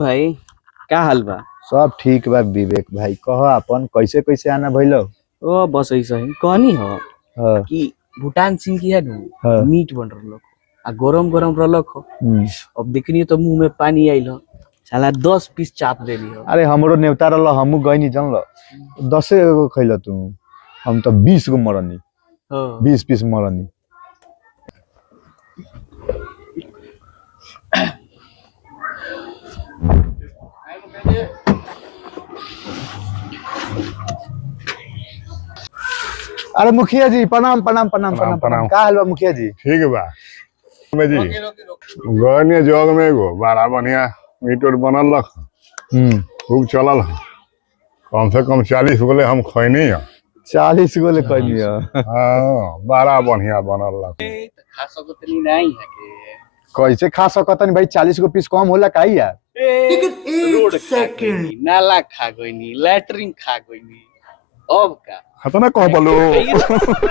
भाई का हाल बा। सब ठीक बा विवेक भाई। कह अपन कैसे कैसे आना भइलो। ओ बस ऐसा ही कहनी हो हाँ कि भूटान सिंह की है नु हाँ। मीट बन रहलो आ गरम गरम रहलो हो। हम्म। अब देखनी तो मुंह में पानी आइल हो। साला 10 पीस चाप देली हो। अरे हमरो नेवता रहल हमू गइनी जानल 10 गो खइल तू। हम तो 20 गो मरनी। हो 20 पीस मरनी। अरे मुखिया जी प्रणाम प्रणाम प्रणाम प्रणाम प्रणाम प्रणाम। प्रणाम। का हाल बा मुखिया जी। ठीक बा में जी गने जग में एगो बड़ा बढ़िया मीट उट बनल रख खूब चलल ह। कम से कम 40 गोले हम खैनी है। 40 गो ले कहनी है। हाँ बड़ा बढ़िया बनल रख। खा सको तनी नहीं है के कैसे खा सकतन भाई 40 गो पीस कम होला का यार। रोड खा गईनी नाला खा गईनी लैटरिन खा गईनी अब का खतना कह भाई बोलो।